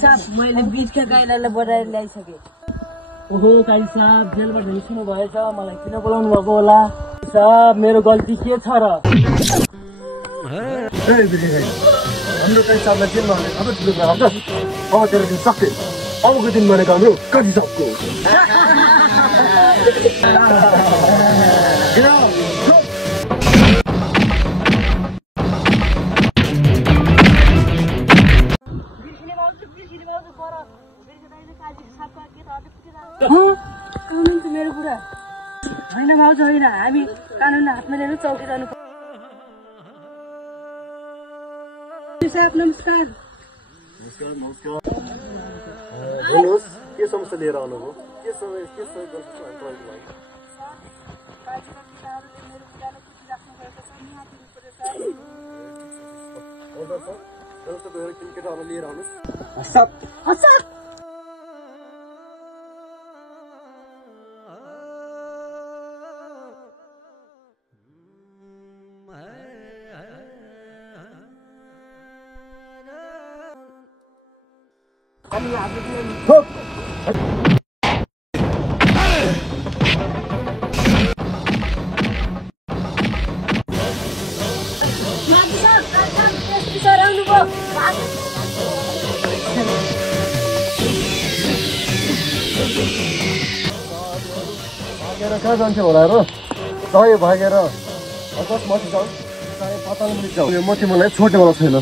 साहब मैले बिचका गाईलाई बढाएर ल्याइसके। ओहो काजी साहब जेलबाट निस्किनु भएछ, मलाई किन बोलाउनु भएको होला? साहब मेरो गल्ती के छ र? हाम्रो काजी साहबलाई जेलमा हाल्ने अब ठुलो कुरा हुन्छ। अब तेरो दिन सक्यो। अबको दिन भनेको हाम्रो काजी साहबको। कानुन त मेरो कुरा होइन भाउजू, होइन। हामी कानुन हातमा लिएर चौकी जानु पर्छ। साहब नमस्कार। भन्नुहोस् के समस्या लिएर आउनुभयो? के सहयोग गर्छु तपाईँको लागि? केटाहरूलाई लिएर आउनुहोस्। भागेर कहाँ जान्थ्यो होला र? तपाईँ भागेर अगस्त मथि जाऊ, चाहे पाताल मुनि जाऊ, यो मथि मलाई छोड्नेवाला छैन।